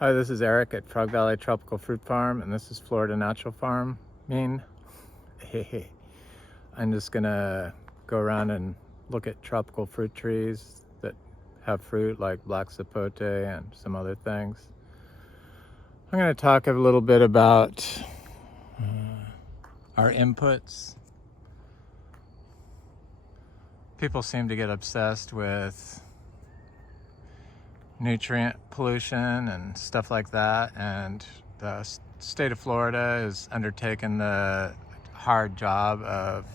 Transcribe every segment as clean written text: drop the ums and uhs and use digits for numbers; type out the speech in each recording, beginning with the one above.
Hi, this is Eric at Frog Valley Tropical Fruit Farm, and this is Florida Natural Farm. I'm just gonna go around and look at tropical fruit trees that have fruit like black sapote and some other things. I'm gonna talk a little bit about our inputs. People seem to get obsessed with nutrient pollution and stuff like that, and the state of Florida has undertaken the hard job of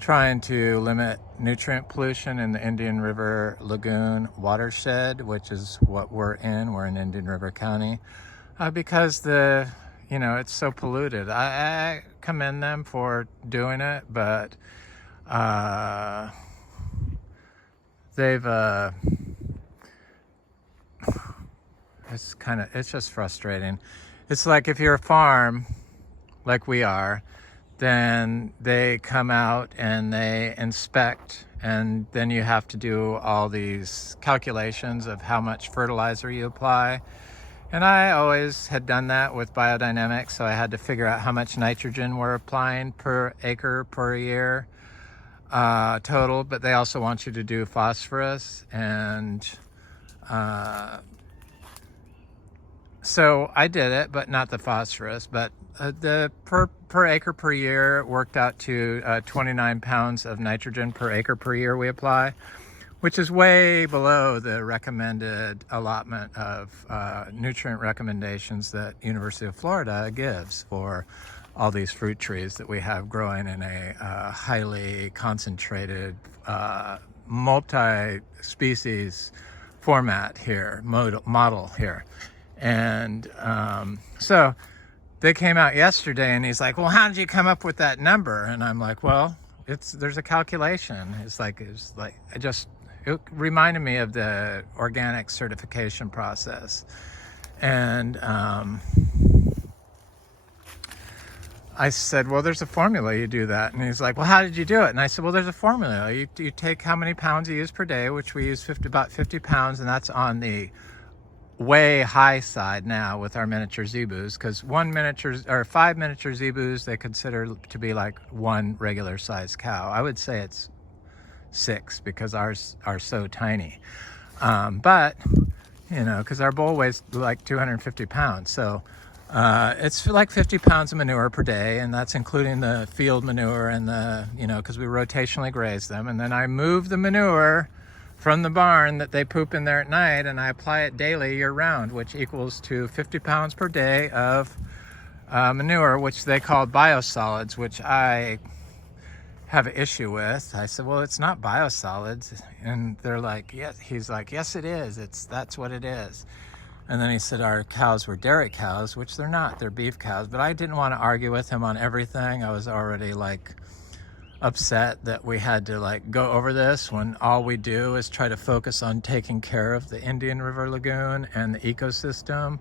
trying to limit nutrient pollution in the Indian River Lagoon watershed, which is what we're in. We're in Indian River County, because it's so polluted. I commend them for doing it, but it's just frustrating. It's like if you're a farm like we are, then they come out and they inspect, and then you have to do all these calculations of how much fertilizer you apply. And I always had done that with biodynamics, so I had to figure out how much nitrogen we're applying per acre per year total, but they also want you to do phosphorus, and so I did it, but not the phosphorus. But the per acre per year worked out to 29 pounds of nitrogen per acre per year we apply, which is way below the recommended allotment of nutrient recommendations that University of Florida gives for all these fruit trees that we have growing in a highly concentrated multi-species format here, model here. And so they came out yesterday, and he's like, well, how did you come up with that number? And I'm like, well, there's a calculation. It reminded me of the organic certification process. And I said, well, there's a formula, you do that. And he's like, well, how did you do it? And I said, well, there's a formula. You take how many pounds you use per day, which we use about 50 pounds, and that's on the way high side now with our miniature zebus, because 5 miniature zebus they consider to be like one regular sized cow. I would say it's 6 because ours are so tiny, but because our bull weighs like 250 pounds, so it's like 50 pounds of manure per day, and that's including the field manure and the because we rotationally graze them, and then I move the manure from the barn that they poop in there at night, and I apply it daily year round, which equals to 50 pounds per day of manure, which they call biosolids, which I have an issue with. I said, well, it's not biosolids. And they're like, yes. He's like, yes, it is. That's what it is. And then he said our cows were dairy cows, which they're not. They're beef cows. But I didn't want to argue with him on everything. I was already upset that we had to go over this when all we do is try to focus on taking care of the Indian River Lagoon and the ecosystem,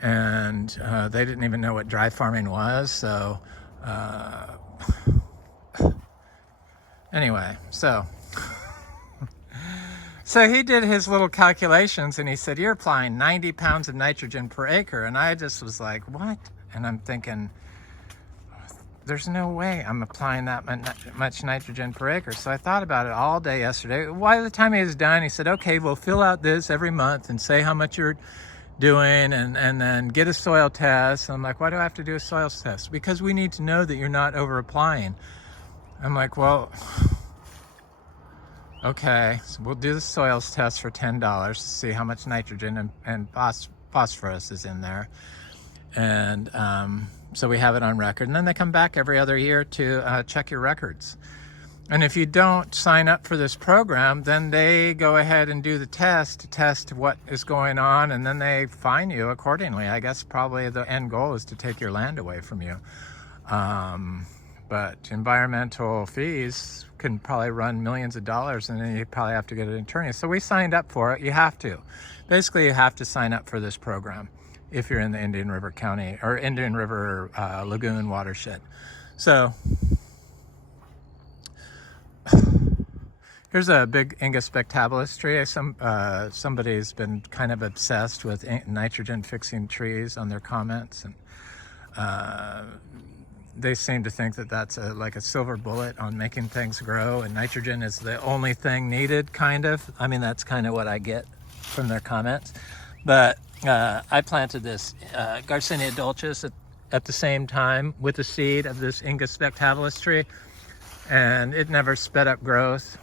and they didn't even know what dry farming was. So anyway, so he did his little calculations, and he said, you're applying 90 pounds of nitrogen per acre. And I just was like, what? And I'm thinking, there's no way I'm applying that much nitrogen per acre. So I thought about it all day yesterday. By the time he was done, he said, okay, we'll fill out this every month and say how much you're doing, and then get a soil test. And I'm like, why do I have to do a soil test? Because we need to know that you're not over applying. I'm like, well, okay, so we'll do the soils test for $10 to see how much nitrogen and phosphorus is in there. And so we have it on record, and then they come back every other year to check your records. And if you don't sign up for this program, then they go ahead and do the test to test what is going on, and then they fine you accordingly. I guess probably the end goal is to take your land away from you. But environmental fees can probably run millions of dollars, and then you probably have to get an attorney. So we signed up for it. You have to. Basically, you have to sign up for this program if you're in the Indian River County or Indian River Lagoon watershed. So Here's a big Inga spectabilis tree. Somebody's been kind of obsessed with nitrogen fixing trees on their comments, and they seem to think that that's like a silver bullet on making things grow, and nitrogen is the only thing needed, kind of. I mean, that's kind of what I get from their comments. But I planted this Garcinia dulcis at the same time with the seed of this Inga spectabilis tree, and it never sped up growth.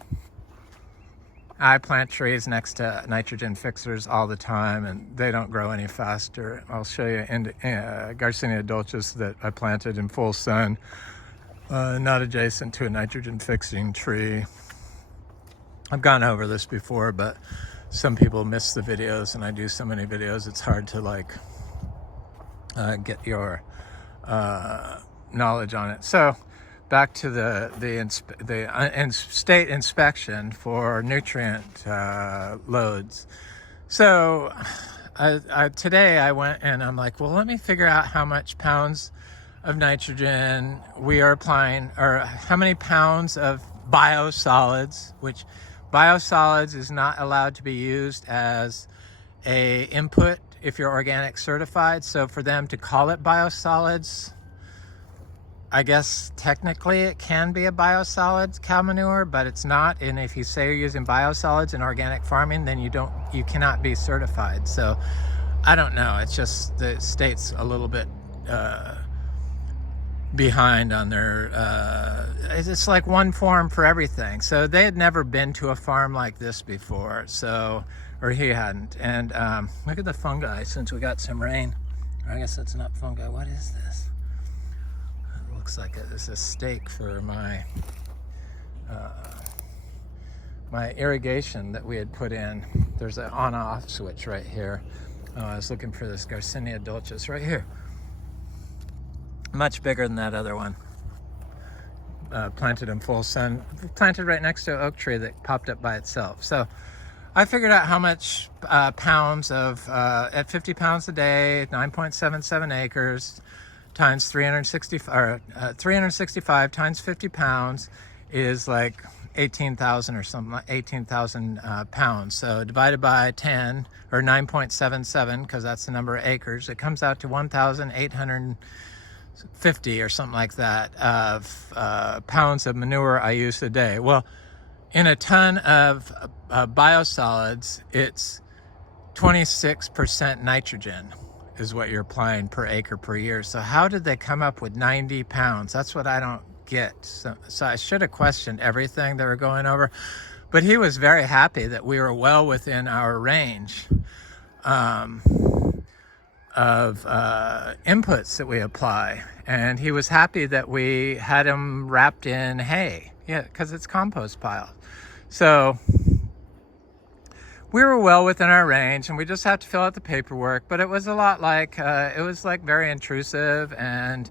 I plant trees next to nitrogen fixers all the time, and they don't grow any faster. I'll show you Garcinia dulcis that I planted in full sun, not adjacent to a nitrogen fixing tree. I've gone over this before, but some people miss the videos, and I do so many videos, it's hard to like get your knowledge on it. So back to the state inspection for nutrient loads. So today I went and I'm like, well, let me figure out how much pounds of nitrogen we are applying, or how many pounds of biosolids, which biosolids is not allowed to be used as a input if you're organic certified. So for them to call it biosolids, I guess technically it can be a biosolids cow manure, but it's not. And if you say you're using biosolids in organic farming, then you cannot be certified. So I don't know. It's just the state's a little bit behind on their. It's like one form for everything. So they had never been to a farm like this before. So, or he hadn't. And look at the fungi. Since we got some rain, I guess that's not fungi. What is this? Looks like it's a stake for my my irrigation that we had put in. There's an on-off switch right here. I was looking for this Garcinia dulcis right here. Much bigger than that other one. Planted in full sun. Planted right next to an oak tree that popped up by itself. So I figured out how much pounds of, at 50 pounds a day, 9.77 acres, times 365 times 50 pounds is like 18,000 or something, 18,000 pounds. So divided by 10, or 9.77, because that's the number of acres, it comes out to 1,850 or something like that of pounds of manure I use a day. Well, in a ton of biosolids, it's 26% nitrogen is what you're applying per acre per year. So how did they come up with 90 pounds? That's what I don't get. So I should have questioned everything they were going over, but he was very happy that we were well within our range of inputs that we apply. And he was happy that we had him wrapped in hay. Yeah, because it's compost piles. So we were well within our range, and we just had to fill out the paperwork. But it was a lot like, it was like very intrusive, and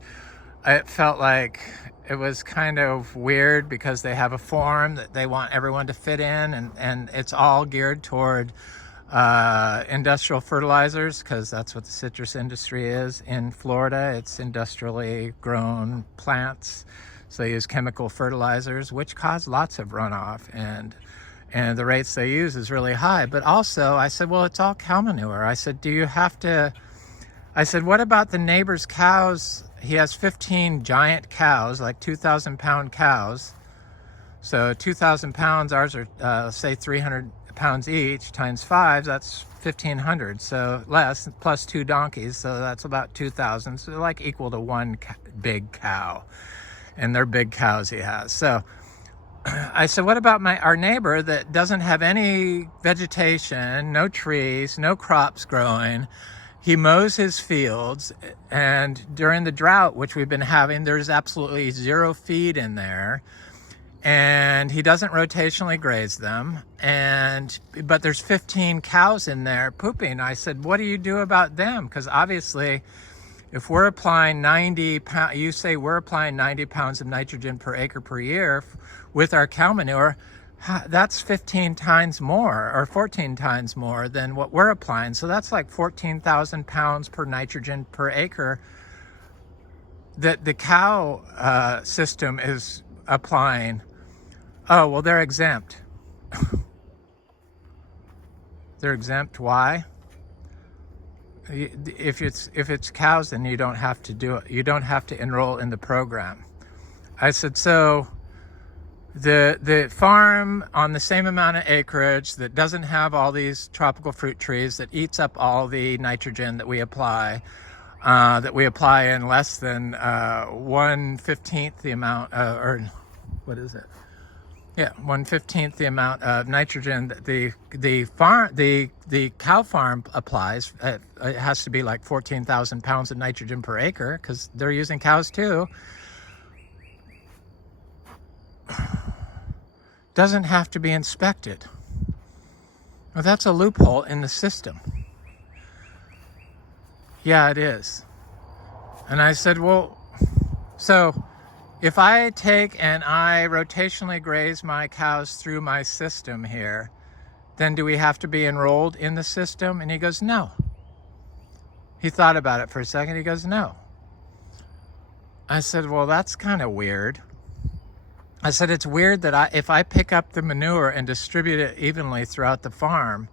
it felt like it was kind of weird because they have a form that they want everyone to fit in, and it's all geared toward industrial fertilizers, because that's what the citrus industry is in Florida. It's industrially grown plants. So they use chemical fertilizers, which cause lots of runoff, and the rates they use is really high. But also, I said, well, it's all cow manure. I said, what about the neighbor's cows? He has 15 giant cows, like 2,000 pound cows. So 2,000 pounds, ours are, say 300 pounds each, times 5, that's 1,500. So less, plus 2 donkeys, so that's about 2,000. So like equal to one big cow. And they're big cows he has. So I said, what about our neighbor that doesn't have any vegetation, no trees, no crops growing? He mows his fields, and during the drought, which we've been having, there's absolutely zero feed in there, and he doesn't rotationally graze them, but there's 15 cows in there pooping. I said, what do you do about them? Because obviously, if we're applying 90 pounds, you say we're applying 90 pounds of nitrogen per acre per year with our cow manure, that's 15 times more or 14 times more than what we're applying. So that's like 14,000 pounds per nitrogen per acre that the cow system is applying. Oh, well, they're exempt. They're exempt. Why? If it's cows, then you don't have to do it. You don't have to enroll in the program. I said, so the farm on the same amount of acreage that doesn't have all these tropical fruit trees, that eats up all the nitrogen that we apply in less than 1/15 the amount, or what is it? Yeah, 1/15 the amount of nitrogen that the cow farm applies. It has to be like 14,000 pounds of nitrogen per acre because they're using cows too. Doesn't have to be inspected. Well, that's a loophole in the system. Yeah, it is. And I said, well, so if I take and I rotationally graze my cows through my system here, then do we have to be enrolled in the system? And he goes, no. He thought about it for a second. He goes, no. I said, well, that's kind of weird. I said, it's weird that if I pick up the manure and distribute it evenly throughout the farm,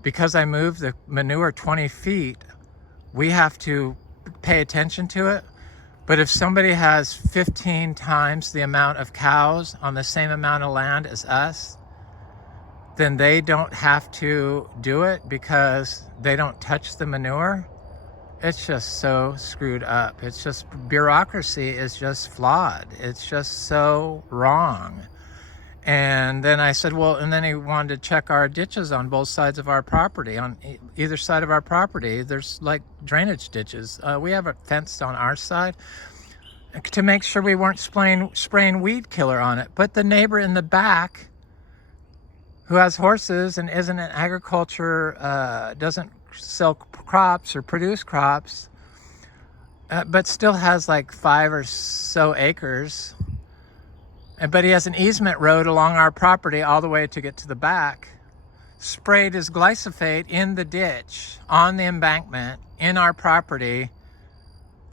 because I move the manure 20 feet, we have to pay attention to it. But if somebody has 15 times the amount of cows on the same amount of land as us, then they don't have to do it because they don't touch the manure. It's just so screwed up. It's just, bureaucracy is just flawed. It's just so wrong. And then I said, well, and then he wanted to check our ditches on both sides of our property. On either side of our property, there's like drainage ditches. We have it fenced on our side to make sure we weren't spraying weed killer on it. But the neighbor in the back, who has horses and isn't in agriculture, doesn't sell crops or produce crops, but still has like 5 or so acres. But he has an easement road along our property all the way to get to the back. Sprayed his glyphosate in the ditch, on the embankment, in our property.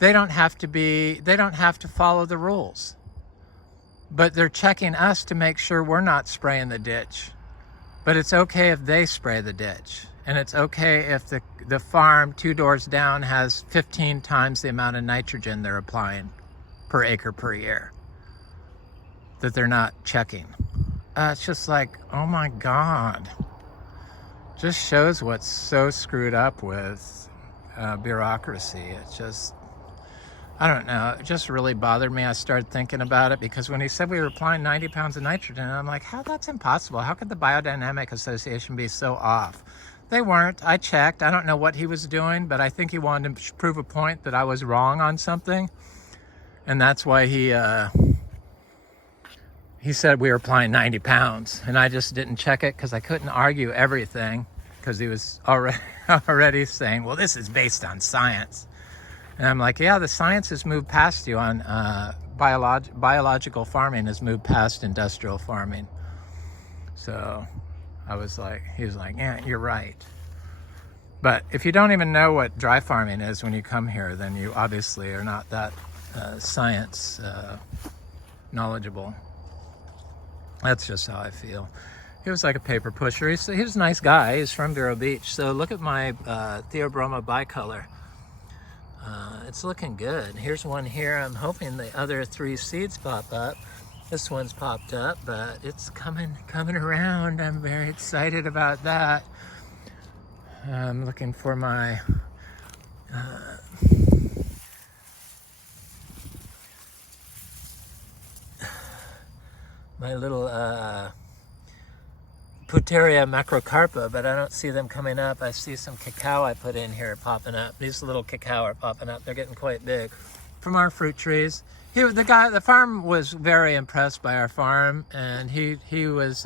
They don't have to follow the rules. But they're checking us to make sure we're not spraying the ditch. But it's okay if they spray the ditch. And it's okay if the farm 2 doors down has 15 times the amount of nitrogen they're applying per acre per year that they're not checking. It's just like, oh my God. Just shows what's so screwed up with bureaucracy. It's just, I don't know, it just really bothered me. I started thinking about it because when he said we were applying 90 pounds of nitrogen, I'm like, how, that's impossible. How could the Biodynamic Association be so off? They weren't. I checked. I don't know what he was doing, but I think he wanted to prove a point that I was wrong on something. And that's why he said we were applying 90 pounds. And I just didn't check it because I couldn't argue everything because he was already saying, well, this is based on science. And I'm like, yeah, the science has moved past you on biological farming has moved past industrial farming. So I was like, he was like, yeah, you're right. But if you don't even know what dry farming is when you come here, then you obviously are not that science knowledgeable. That's just how I feel. He was like a paper pusher. He was a nice guy. He's from Vero Beach. So look at my Theobroma bicolor. It's looking good. Here's one here. I'm hoping the other 3 seeds pop up. This one's popped up, but it's coming around. I'm very excited about that. I'm looking for my my little Puteria macrocarpa, but I don't see them coming up. I see some cacao I put in here popping up. These little cacao are popping up. They're getting quite big. From our fruit trees. The farm was very impressed by our farm, and he was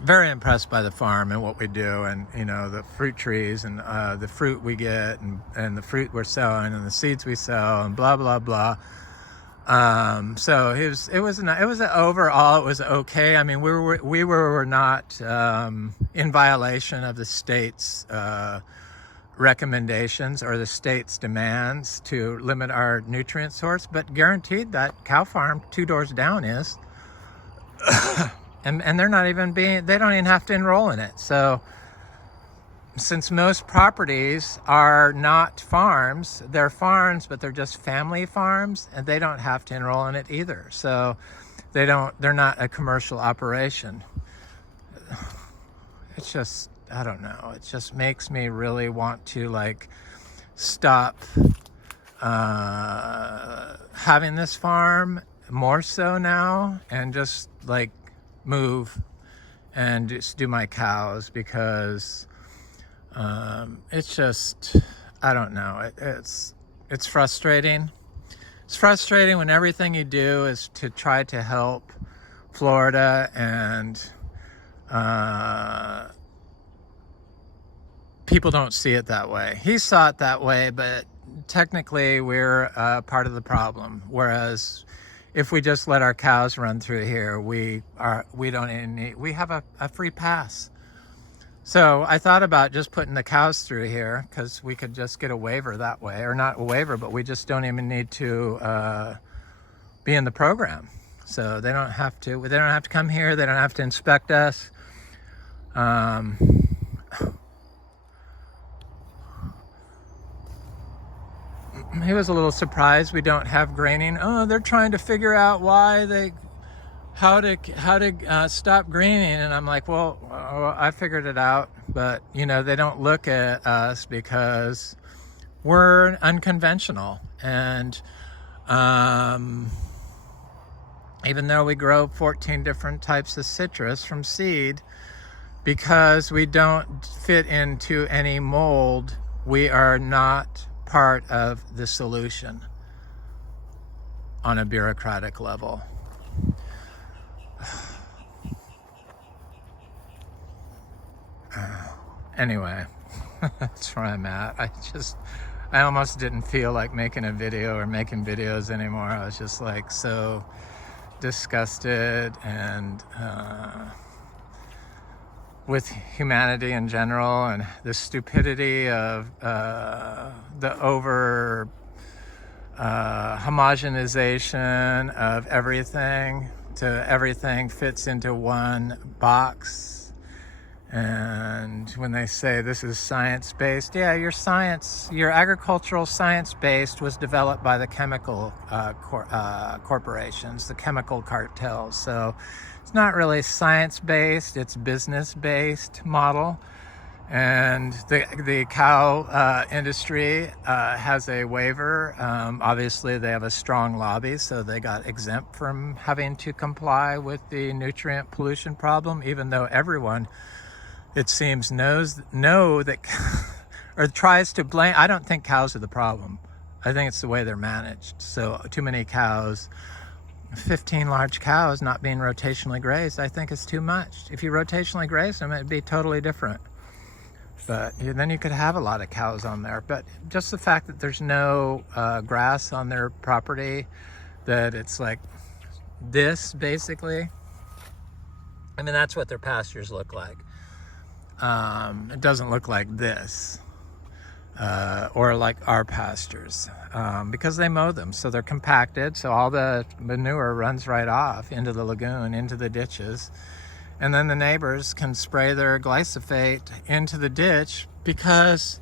very impressed by the farm and what we do, and you know, the fruit trees and the fruit we get, and the fruit we're selling and the seeds we sell and blah blah blah. So overall it was okay. I mean, we were not in violation of the state's recommendations or the state's demands to limit our nutrient source, but guaranteed that cow farm 2 doors down is. and they're not even they don't even have to enroll in it. So since most properties are not farms, they're farms, but they're just family farms, and they don't have to enroll in it either. So they're not a commercial operation. It's just, I don't know. It just makes me really want to like stop having this farm more so now, and just like move and just do my cows, because it's just, I don't know. It's frustrating. It's frustrating when everything you do is to try to help Florida, and people don't see it that way. He saw it that way, but technically we're part of the problem. Whereas if we just let our cows run through here, we don't even need, we have a free pass. So I thought about just putting the cows through here, because we could just get a waiver that way, or not a waiver, but we just don't even need to be in the program. So they don't have to come here. They don't have to inspect us. He was a little surprised we don't have graining. Oh, they're trying to figure out how to stop graining. And I'm like, well, I figured it out. But, you know, they don't look at us because we're unconventional. And even though we grow 14 different types of citrus from seed, because we don't fit into any mold, we are not part of the solution on a bureaucratic level. Anyway, that's where I'm at. I almost didn't feel like making a video or making videos anymore. I was just like so disgusted and with humanity in general, and the stupidity of the over homogenization of everything, to everything fits into one box. And when they say this is science-based, yeah, your agricultural science-based was developed by the chemical corporations, the chemical cartels. So it's not really science-based, it's business-based model. And the cow industry has a waiver. Obviously, they have a strong lobby, so they got exempt from having to comply with the nutrient pollution problem, even though everyone, it seems, know that, or tries to blame. I don't think cows are the problem. I think it's the way they're managed. So too many cows, 15 large cows not being rotationally grazed, I think is too much. If you rotationally graze them, it'd be totally different. But then you could have a lot of cows on there. But just the fact that there's no grass on their property, that it's like this basically. I mean, that's what their pastures look like. It doesn't look like this, or like our pastures, because they mow them, so they're compacted, so all the manure runs right off into the lagoon, into the ditches, and then the neighbors can spray their glyphosate into the ditch because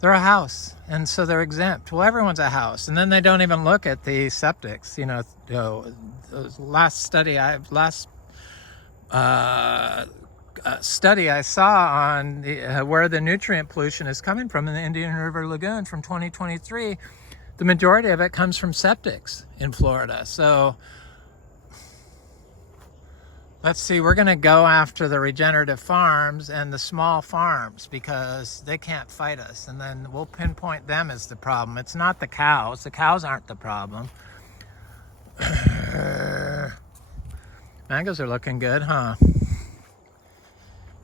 they're a house, and so they're exempt. Well, everyone's a house, and then they don't even look at the septics. You know, study I saw on where the nutrient pollution is coming from in the Indian River Lagoon from 2023, the majority of it comes from septics in Florida. So let's see, we're going to go after the regenerative farms and the small farms because they can't fight us, and then we'll pinpoint them as the problem. It's not the cows. The cows aren't the problem. Mangoes are looking good, huh?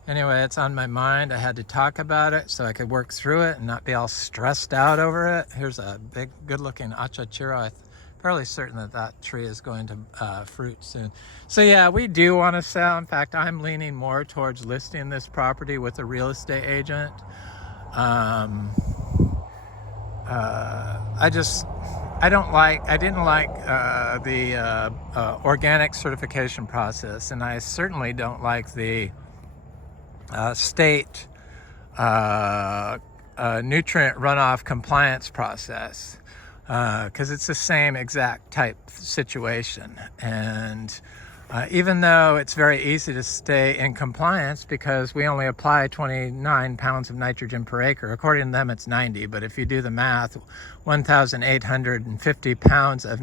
Anyway, it's on my mind. I had to talk about it so I could work through it and not be all stressed out over it. Here's a big, good-looking achachairu. I'm fairly certain that that tree is going to fruit soon. So yeah, we do want to sell. In fact, I'm leaning more towards listing this property with a real estate agent. Um, I didn't like the organic certification process, and I certainly don't like the state nutrient runoff compliance process, because it's the same exact type situation. And even though it's very easy to stay in compliance because we only apply 29 pounds of nitrogen per acre, according to them it's 90, but if you do the math, 1,850 pounds of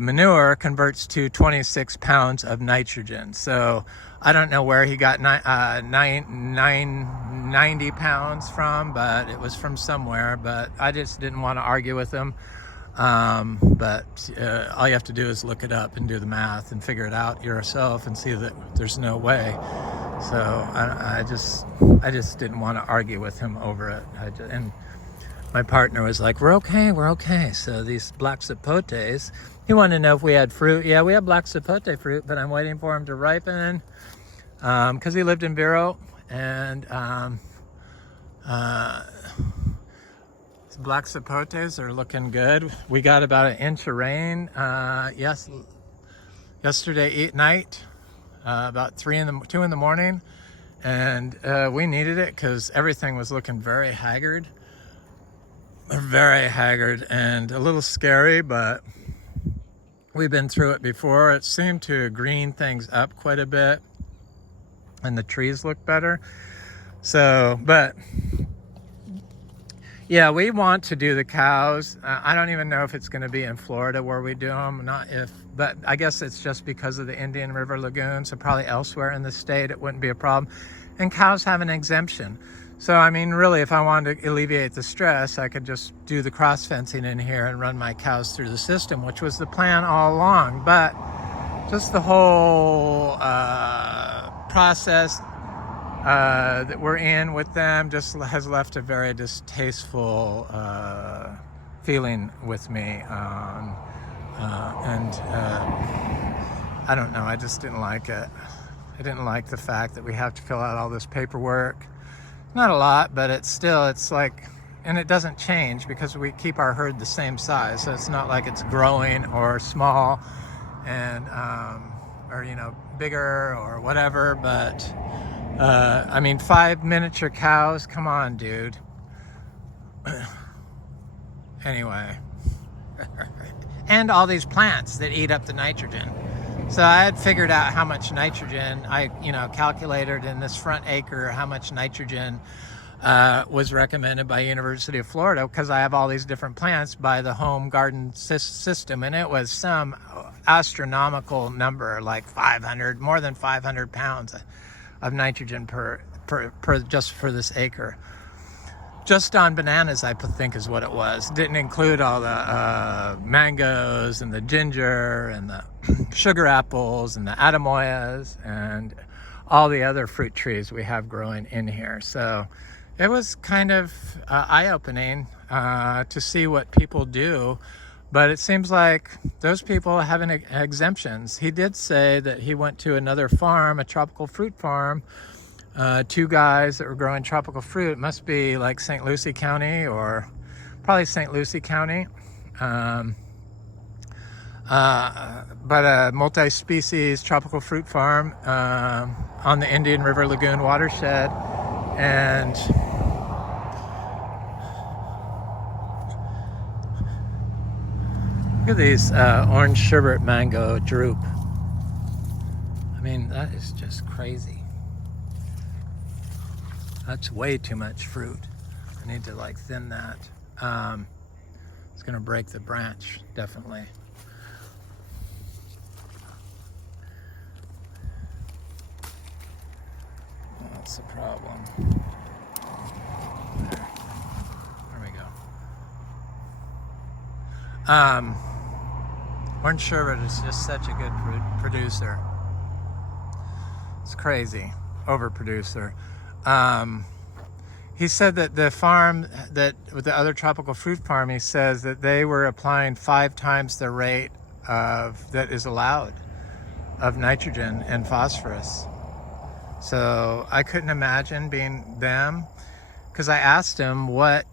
manure converts to 26 pounds of nitrogen. So I don't know where he got 90 pounds from, but it was from somewhere. But I just didn't want to argue with him. But all you have to do is look it up and do the math and figure it out yourself and see that there's no way. So I just didn't want to argue with him over it. And my partner was like, we're okay. So these black sapotes, he wanted to know if we had fruit. Yeah, we have black sapote fruit, but I'm waiting for him to ripen, because he lived in Vero, and black sapotes are looking good. We got about an inch of rain yesterday night, about 2 in the morning, and we needed it because everything was looking very haggard and a little scary, but we've been through it before. It seemed to green things up quite a bit and the trees look better. So, but yeah, we want to do the cows. I don't even know if it's going to be in Florida where we do them, but I guess it's just because of the Indian River Lagoon. So probably elsewhere in the state, it wouldn't be a problem. And cows have an exemption. So, I mean, really, if I wanted to alleviate the stress, I could just do the cross fencing in here and run my cows through the system, which was the plan all along. But just the whole process that we're in with them just has left a very distasteful feeling with me. And I don't know, I just didn't like it. I didn't like the fact that we have to fill out all this paperwork. Not a lot, but it's like, and it doesn't change because we keep our herd the same size. So it's not like it's growing or small and, or, bigger or whatever. But, I mean, 5 miniature cows, come on, dude. Anyway. And all these plants that eat up the nitrogen. So I had figured out how much nitrogen, I calculated in this front acre how much nitrogen was recommended by University of Florida, because I have all these different plants by the home garden system, and it was some astronomical number, like 500, more than 500 pounds of nitrogen per just for this acre. Just on bananas, I think is what it was. Didn't include all the mangoes and the ginger and the sugar apples and the atemoyas and all the other fruit trees we have growing in here. So it was kind of eye-opening to see what people do. But it seems like those people have exemptions. He did say that he went to another farm, a tropical fruit farm, 2 guys that were growing tropical fruit. It must be like St. Lucie County, or probably St. Lucie County. But a multi-species tropical fruit farm on the Indian River Lagoon watershed. And look at these orange sherbet mango droop. I mean, that is just crazy. That's way too much fruit. I need to thin that. It's gonna break the branch, definitely. That's the problem. There we go. Orange sherbet is just such a good producer. It's crazy, overproducer. He said that the farm with the other tropical fruit farm, he says that they were applying 5 times the rate that is allowed of nitrogen and phosphorus. So I couldn't imagine being them. because I asked him what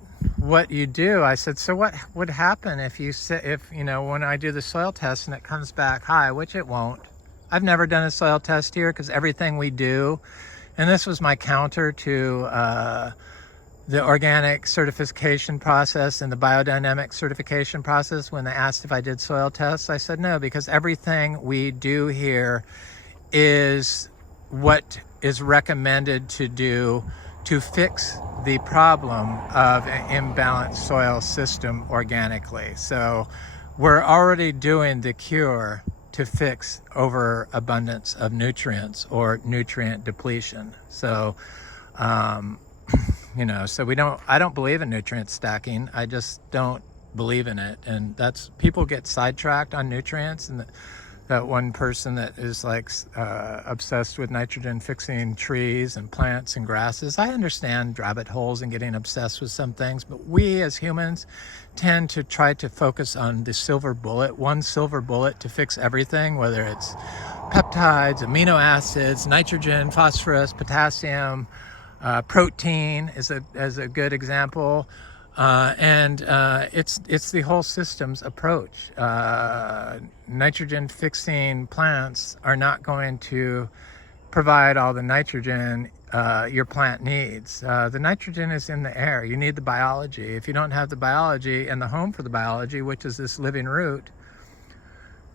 you do. I said, so what would happen if when I do the soil test and it comes back high, which it won't. I've never done a soil test here because everything we do, and this was my counter to the organic certification process and the biodynamic certification process. When they asked if I did soil tests, I said no, because everything we do here is what is recommended to do to fix the problem of an imbalanced soil system organically. So we're already doing the cure to fix overabundance of nutrients or nutrient depletion. So, so I don't believe in nutrient stacking. I just don't believe in it. And people get sidetracked on nutrients, and that one person that is like obsessed with nitrogen fixing trees and plants and grasses. I understand rabbit holes and getting obsessed with some things, but we as humans tend to try to focus on the silver bullet, one silver bullet to fix everything, whether it's peptides, amino acids, nitrogen, phosphorus, potassium, protein is a good example. It's the whole system's approach. Nitrogen fixing plants are not going to provide all the nitrogen your plant needs. The nitrogen is in the air. You need the biology. If you don't have the biology and the home for the biology, which is this living root,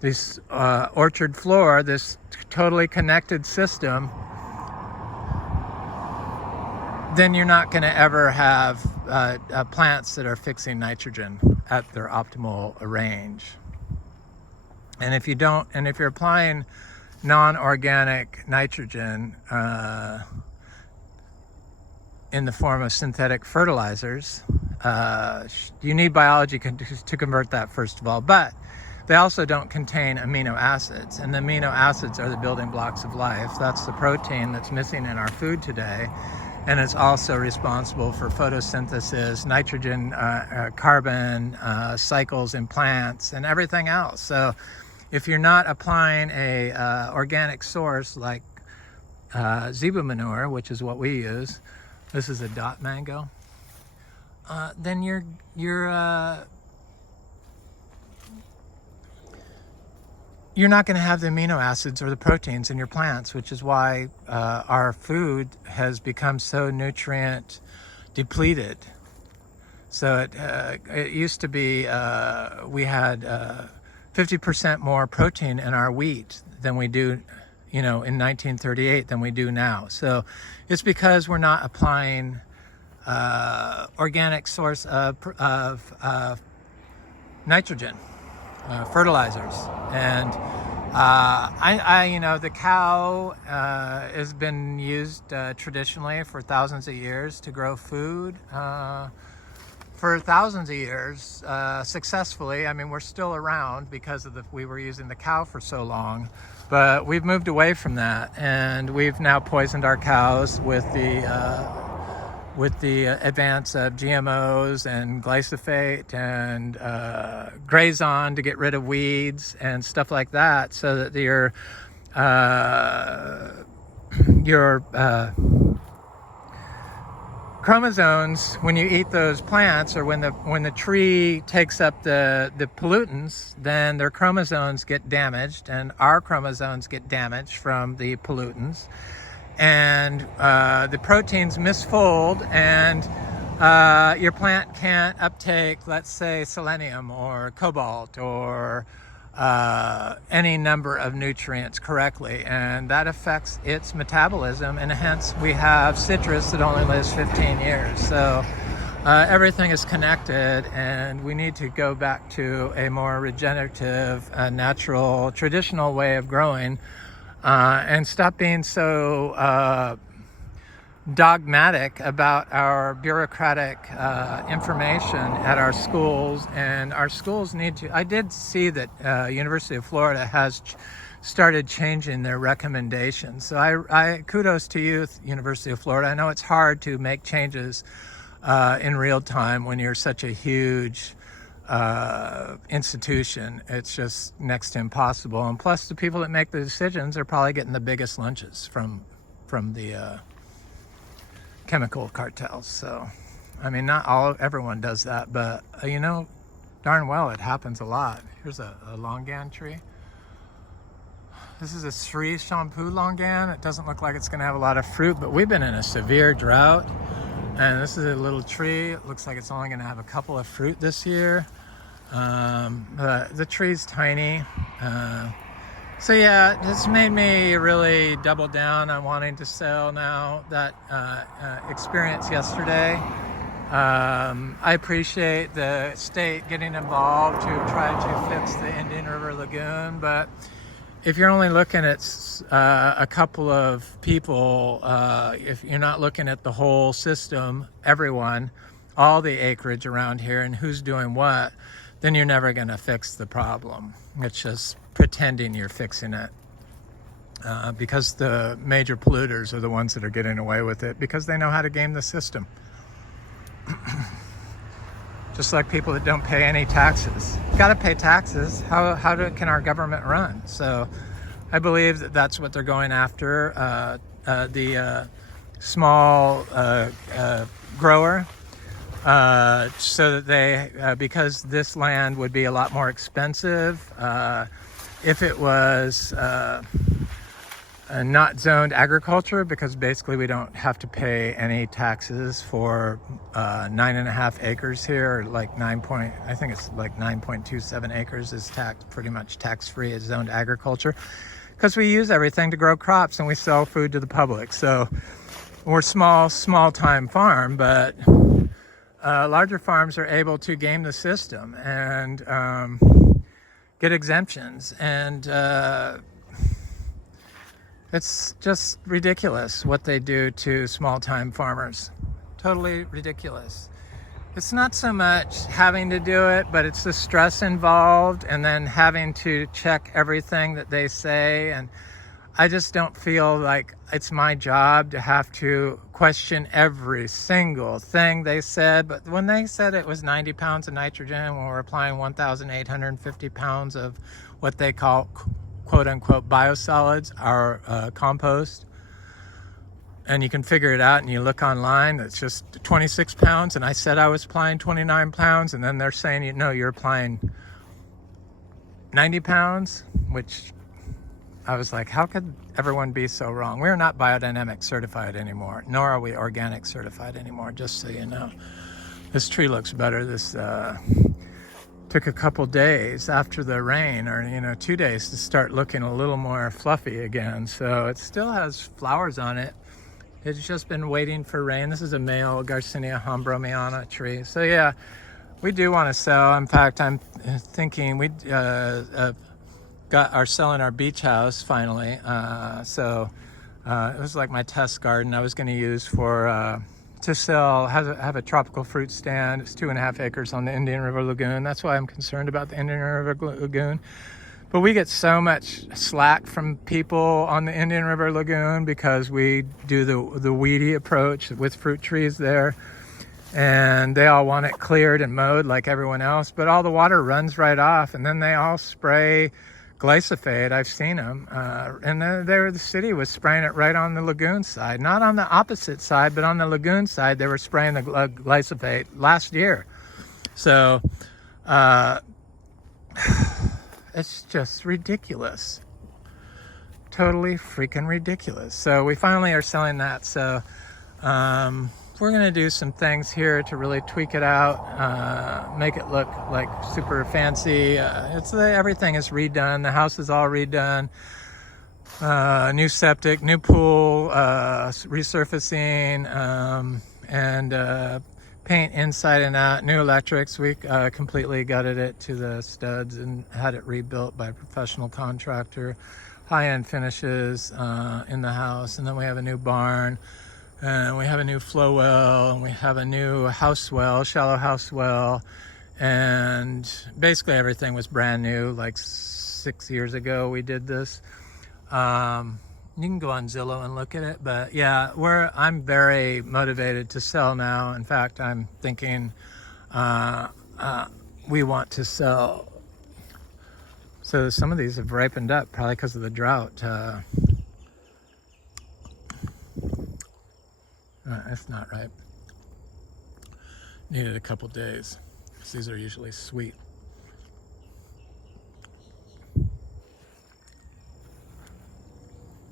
this orchard floor, this totally connected system, then you're not going to ever have plants that are fixing nitrogen at their optimal range. And if you're applying non-organic nitrogen in the form of synthetic fertilizers, you need biology to convert that, first of all. But they also don't contain amino acids, and the amino acids are the building blocks of life. That's the protein that's missing in our food today. And it's also responsible for photosynthesis, nitrogen, carbon cycles in plants, and everything else. So if you're not applying a organic source like zebu manure, which is what we use, this is a dot mango, then you're not going to have the amino acids or the proteins in your plants, which is why our food has become so nutrient depleted. So it used to be we had 50% more protein in our wheat than we do, in 1938 than we do now. So it's because we're not applying organic source of nitrogen. Fertilizers. And the cow has been used traditionally for thousands of years to grow food for thousands of years successfully. I mean, we're still around because we were using the cow for so long, but we've moved away from that, and we've now poisoned our cows with the advance of GMOs and glyphosate and Grazon to get rid of weeds and stuff like that, so that your chromosomes, when you eat those plants, or when the tree takes up the pollutants, then their chromosomes get damaged, and our chromosomes get damaged from the pollutants. And the proteins misfold, and your plant can't uptake, let's say, selenium or cobalt or any number of nutrients correctly, and that affects its metabolism, and hence we have citrus that only lives 15 years. So everything is connected, and we need to go back to a more regenerative, natural, traditional way of growing. And stop being so dogmatic about our bureaucratic information at our schools. And our schools need to, I did see that University of Florida has started changing their recommendations. So I kudos to you, University of Florida. I know it's hard to make changes in real time when you're such a huge institution. It's just next to impossible, and plus the people that make the decisions are probably getting the biggest lunches from the chemical cartels. So I mean, not everyone does that, but you know darn well it happens a lot. Here's a longan tree. This is a Sri shampoo longan. It doesn't look like it's going to have a lot of fruit, but we've been in a severe drought. And this is a little tree. It looks like it's only going to have a couple of fruit this year. The tree's tiny. So yeah, it's made me really double down on wanting to sell now. That experience yesterday. I appreciate the state getting involved to try to fix the Indian River Lagoon, but if you're only looking at a couple of people, if you're not looking at the whole system, everyone, all the acreage around here and who's doing what, then you're never going to fix the problem. It's just pretending you're fixing it. Because the major polluters are the ones that are getting away with it because they know how to game the system. Just like people that don't pay any taxes. You got to pay taxes. How can our government run? So I believe that that's what they're going after. The small grower, so that they, because this land would be a lot more expensive if it was not zoned agriculture, because basically we don't have to pay any taxes for 9.5 acres here, or like I think it's like 9.27 acres is pretty much tax-free as zoned agriculture, because we use everything to grow crops and we sell food to the public. So we're small-time farm, but larger farms are able to game the system and get exemptions, and it's just ridiculous what they do to small-time farmers. Totally ridiculous. It's not so much having to do it, but it's the stress involved and then having to check everything that they say. And I just don't feel like it's my job to have to question every single thing they said. But when they said it was 90 pounds of nitrogen, when we're applying 1,850 pounds of what they call quote-unquote biosolids, our compost, and you can figure it out, and you look online, it's just 26 pounds, and I said I was applying 29 pounds, and then they're saying, no, you're applying 90 pounds, which I was like, how could everyone be so wrong? We're not biodynamic certified anymore, nor are we organic certified anymore, just so you know. This tree looks better. This took a couple days after the rain, or 2 days, to start looking a little more fluffy again. So it still has flowers on it. It's just been waiting for rain. This is a male Garcinia hambromiana tree. So yeah, we do want to sell. In fact, I'm thinking we are selling our beach house finally. So it was like my test garden I was going to use for to sell, have a tropical fruit stand. It's 2.5 acres on the Indian River Lagoon. That's why I'm concerned about the Indian River Lagoon. But we get so much slack from people on the Indian River Lagoon because we do the weedy approach with fruit trees there. And they all want it cleared and mowed like everyone else. But all the water runs right off, and then they all spray glyphosate. I've seen them, and the city was spraying it right on the lagoon side, not on the opposite side, but on the lagoon side. They were spraying the glyphosate last year. So it's just ridiculous, totally freaking ridiculous. So we finally are selling that. So we're going to do some things here to really tweak it out, make it look like super fancy. Everything is redone. The house is all redone. New septic, new pool, resurfacing, and paint inside and out, new electrics. We completely gutted it to the studs and had it rebuilt by a professional contractor. High-end finishes in the house. And then we have a new barn. And we have a new flow well, and we have a new house well, shallow house well, and basically everything was brand new. Like 6 years ago we did this. You can go on Zillow and look at it, but yeah, I'm very motivated to sell now. In fact, I'm thinking we want to sell. So some of these have ripened up, probably because of the drought. It's not right. Needed a couple days, because these are usually sweet.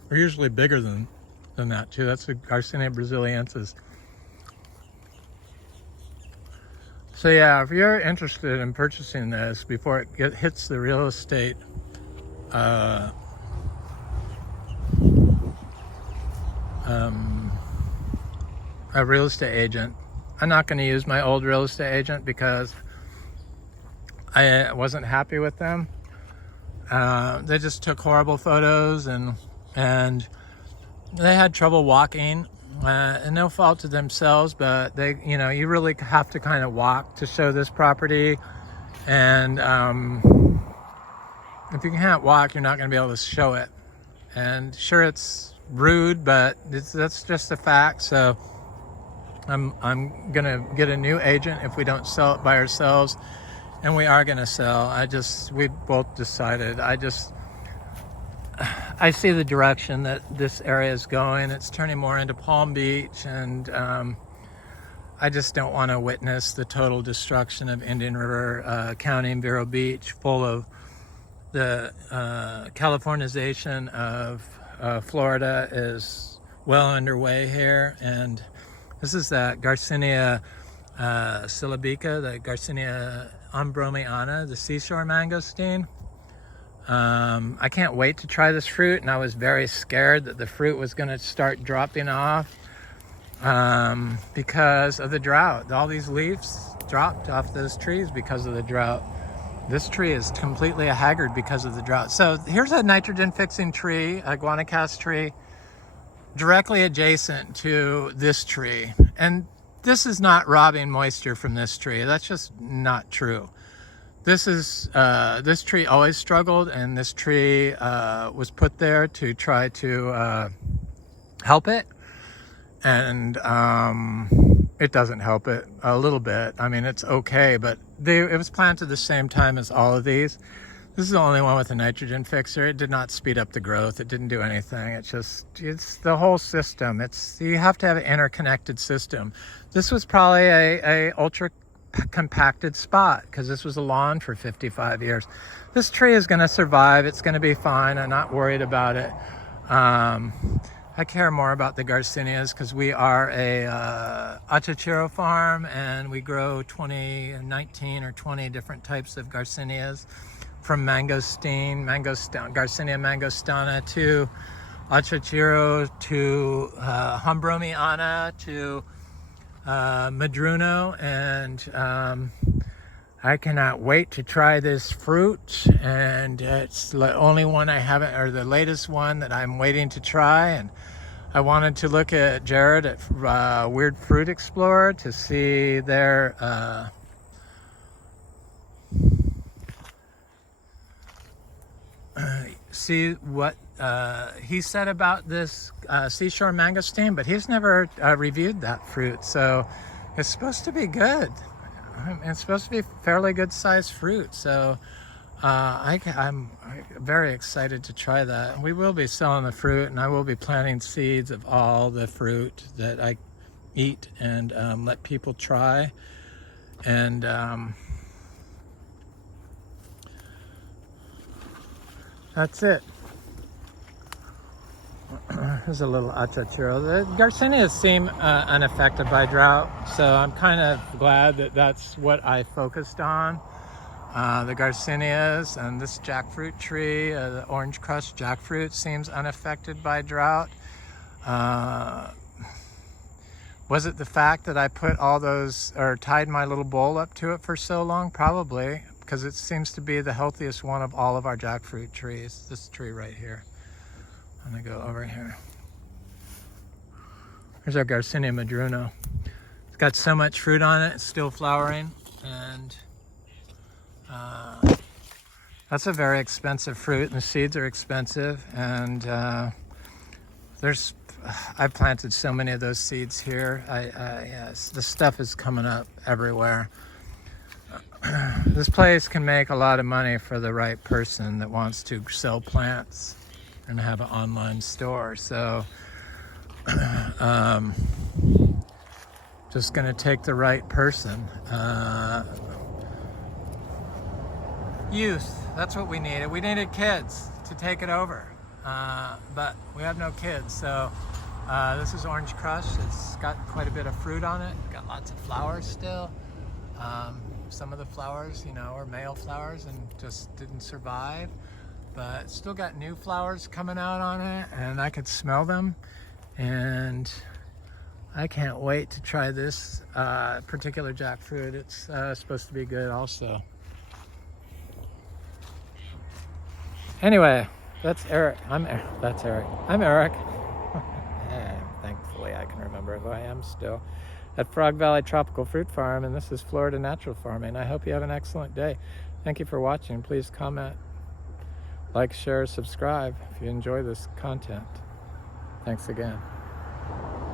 They're usually bigger than that too. That's a Garcinia brasiliensis. So yeah, if you're interested in purchasing this before it hits the real estate a real estate agent, I'm not going to use my old real estate agent because I wasn't happy with them. They just took horrible photos and they had trouble walking, and no fault to themselves, but they, you really have to kind of walk to show this property. And if you can't walk, you're not going to be able to show it. And sure, it's rude, but that's just a fact. So I'm gonna get a new agent if we don't sell it by ourselves, and we are gonna sell. We both decided. I see the direction that this area is going. It's turning more into Palm Beach, and I just don't want to witness the total destruction of Indian River County and Vero Beach, full of the Californization of Florida is well underway here. And this is that Garcinia syllabica, the Garcinia ambromiana, the seashore mangosteen. I can't wait to try this fruit, and I was very scared that the fruit was going to start dropping off because of the drought. All these leaves dropped off those trees because of the drought. This tree is completely a haggard because of the drought. So here's a nitrogen fixing tree, a guanacas tree, directly adjacent to this tree. And this is not robbing moisture from this tree. That's just not true. This tree always struggled, and this tree was put there to try to help it. And it doesn't help it a little bit. I mean, it's okay, but it was planted the same time as all of these. This is the only one with a nitrogen fixer. It did not speed up the growth. It didn't do anything. It's the whole system. You have to have an interconnected system. This was probably a ultra compacted spot because this was a lawn for 55 years. This tree is going to survive. It's going to be fine. I'm not worried about it. I care more about the Garcinias because we are a achachairu farm, and we grow 19 or 20 different types of Garcinias, from mangosteen, Garcinia mangostana, to achachairu, to ambromiana, to madruno, and I cannot wait to try this fruit. And it's the only one I haven't, or the latest one that I'm waiting to try. And I wanted to look at Jared at Weird Fruit Explorer to see their see what he said about this seashore mangosteen, but he's never reviewed that fruit, so it's supposed to be good. It's supposed to be fairly good sized fruit, so I'm very excited to try that. We will be selling the fruit, and I will be planting seeds of all the fruit that I eat and let people try. And that's it. There's a little achachairu. The Garcinias seem unaffected by drought, so I'm kind of glad that that's what I focused on. The Garcinias and this jackfruit tree, the orange crust jackfruit, seems unaffected by drought. Was it the fact that I put all those, or tied my little bowl up to it for so long? Probably, because it seems to be the healthiest one of all of our jackfruit trees. This tree right here. I'm gonna go over here. Here's our Garcinia madruno. It's got so much fruit on it, it's still flowering, and that's a very expensive fruit, and the seeds are expensive. And I've planted so many of those seeds here. Yes, the stuff is coming up everywhere. This place can make a lot of money for the right person that wants to sell plants and have an online store. So Just gonna take the right person. Youth, that's what we needed. We needed kids to take it over, but we have no kids. So this is Orange Crush. It's got quite a bit of fruit on it. Got lots of flowers still. Some of the flowers, you know, are male flowers and just didn't survive, but still got new flowers coming out on it, and I could smell them, and I can't wait to try this particular jackfruit. It's supposed to be good also. Anyway, that's Eric. That's Eric. I'm Eric. And thankfully, I can remember who I am still. At Frog Valley Tropical Fruit Farm, and this is Florida Natural Farming. I hope you have an excellent day. Thank you for watching. Please comment, like, share, subscribe if you enjoy this content. Thanks again.